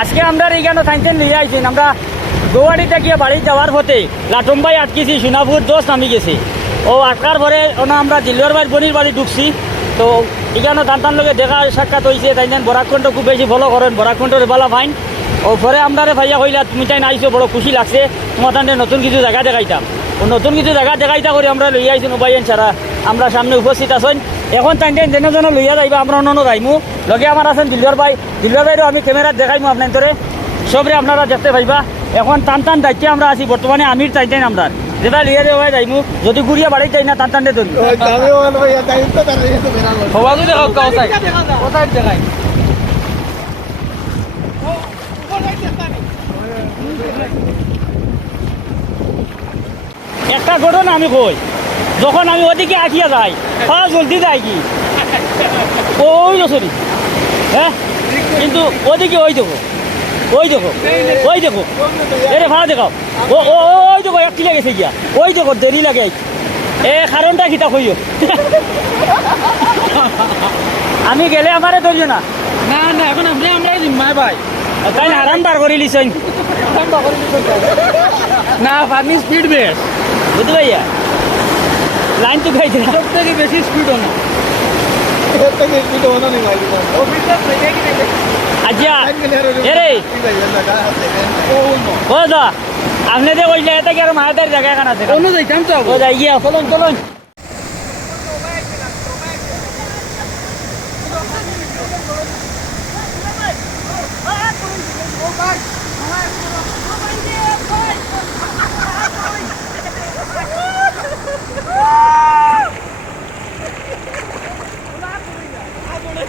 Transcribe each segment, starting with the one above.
আজকে আমরা এইখানে সাইন্সেন নিয়ে আইছি আমরা গৌহাটিতে গিয়ে বাড়ি যাওয়ার পথে লাটম্বাই আটকেছি, সোনাপুর দোষ নামি গেছে। ও আটকার পরে ওনা আমরা দিল্লর বাড়ি, বনির বাড়ি ঢুকছি। তো এখানে দান টান লোকে দেখা সাক্ষাৎ হয়েছে তাই দেন বরাকণ্ঠ খুব বেশি ফলো করেন বরাকণ্ঠের বেলা ফাইন ও পরে আমরা ভাইয়া কইলা, তুমি তাই আইছো, বড় খুশি লাগছে। তোমার নতুন কিছু জায়গা দেখাইতাম। ও নতুন কিছু জায়গা দেখাইতা করে আমরা লইয়া আইছি, মোবাইল ছাড়া। আমরা সামনে উপস্থিত আছেন। এখন তাই যেন যেন লইয়া যাইবা আমরা অন্য যাইমু। লগে আমার আছেন দিল্লর ভাই। দিল্লর ভাইরও আমি ক্যামেরাত দেখাইমু আপনার তোরে সবরে আপনারা দেখতে পাইবা। এখন টান টান দায়িত্বে আমরা আছি বর্তমানে আমির চাইতেন আমরা। যেটা লিয়ে দেওয়া যাইমু। যদি গুড়িয়া বাড়ি চাই না টান টানতে ধরি একটা ঘটনা আমি কই? যখন আমি ওদিকে আঁকিয়া যাই হ্যাঁ জলদি যাই কি? ওই সরি। হ্যাঁ? কিন্তু ওদিকে ওই দেখো ওই দেখো ওই দেখো। এরে ভাড়া দেখাও। ও ও ওই দেখো এক কিলা গেছে গিয়া। ওই দেখো দেরি লাগে। এ কারণটা কিতা কইও? আমি গেলে আমারে ধরিও না। না না এখন আপনি আমরা জিম্মায় ভাই। তাই আরাম বার করে লিছেন না ফানি স্পিড বেশ বুঝতে পাইয়া? লাইন তো খাইছে না। সব থেকে বেশি স্পিড না আচ্ছা এরে ও দা আপনি যে কইলে এটা কি আর মায়ের জায়গা এখানে আছে? অন্য যাইতাম তো ও যাই গিয়া চলুন চলুন।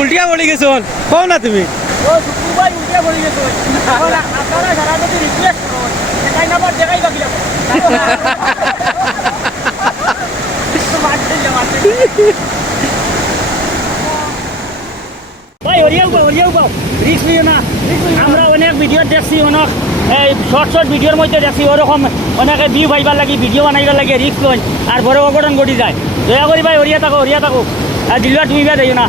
উল্টিয়া পড়ে গেছো কও না তুমি? ভাই হরিয়াও পাও হরিয়াও পাও রিক্স নিও না। আমরা অনেক ভিডিও দেখছি অনেক এই শর্ট শর্ট ভিডিওর মধ্যে দেখছি ওরকম অনেকে ভিউ পাইবার লাগি ভিডিও বানাইবার লাগে রিক্স লয় আর বড় অঘটন ঘটি যায়। দয়া করি ভাই হরিয়া থাকো হরিয়া থাকো। আর দিল্লা তুমি বা যাইও না।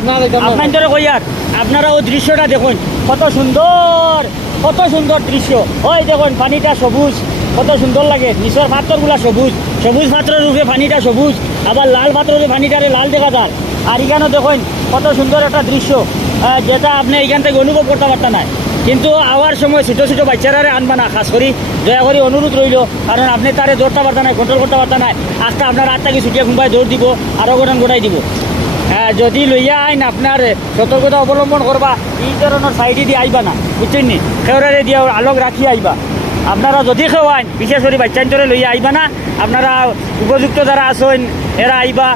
আপনার ধরে কই আর আপনারা ও দৃশ্যটা দেখুন। কত সুন্দর কত সুন্দর দৃশ্য। ওই দেখুন পানিটা সবুজ কত সুন্দর লাগে। নিচের পাথরগুলা সবুজ। সবুজ পাত্রের রূপে পানিটা সবুজ আবার লাল পাত্রের পানিটারে লাল দেখা যায়। আর এখানে দেখুন কত সুন্দর একটা দৃশ্য যেটা আপনি এখান থেকে অনুভব করতে পারতেন না। কিন্তু আওয়ার সময় ছোটো ছোটো বাচ্চারা আনবা না খাস করি দয়া করে অনুরোধ রইল কারণ আপনি তারে ধরতে পারতেন না কন্ট্রোল করতে পারতেন না। আজকে আপনার আটটাকে ছুটিয়ে ঘুমায় দৌড় দিব আরও গঠন গোটাই দিব। যদি লইয়া আইন আপনার সতর্কতা অবলম্বন করবা এই ধরনের সাইডে দিয়ে আইবা না বুঝছেন নি? খেওরারে দিয়ে আলোক রাখি আইবা। আপনারা যদি খেওয়াইন বিশেষ করে বাচ্চান্তরে লইয়া আইবা না আপনারা উপযুক্ত যারা আছেন এরা আইবা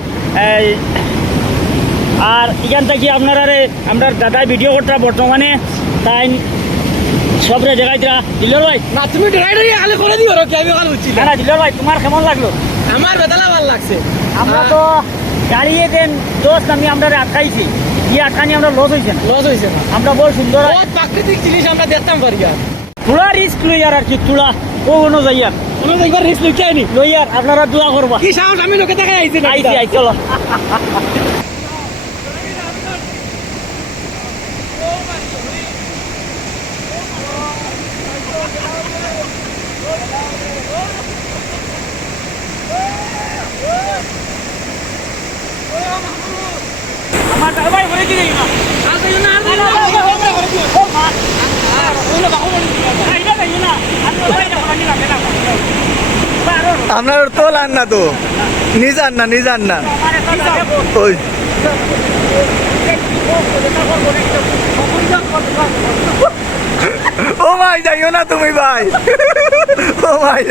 আর এখান থেকে আপনারা রে আমরা দাদা ভিডিও করতে বর্তমানে তাই সবরে দেখাইতরা দিলর ভাই? না তুমি ড্রাই ড্রাই খালি করে দিও রে আমি কাল উঠছি না দিলর ভাই তোমার কেমন লাগল? আমার বেদলা ভালো লাগছে। আমরা তো গাড়িয়ে দেন দোষ আমি আমরা আটকাইছি কি আটকানি আমরা লস হয়েছে না। লস হয়েছে না। আমরা বল সুন্দর প্রাকৃতিক জিনিস আমরা দেখতাম পারি আর। তুলা রিস্ক লই আর কি তুলা ও কোনো আর। কোনো একবার রিস্ক লুকিয়ে নি আর আপনারা দোয়া করবা। কি সাহস? আমি লোকে দেখাই আইছি না। আইছি আই চলো আমার ভাই বলে দিই না আর যাইও না আর না, যাইও না, না। না, না, না, ও মা ওগুলো বাকো বলি না, এটা যাই না আমি ওই দেখো আমি রাখে না বারো আপনার তো লান না তো। নিজান না নিজান না আমার এটা লাগে ওই। ও ভাই যাইও না তুমি ভাই। ও ভাই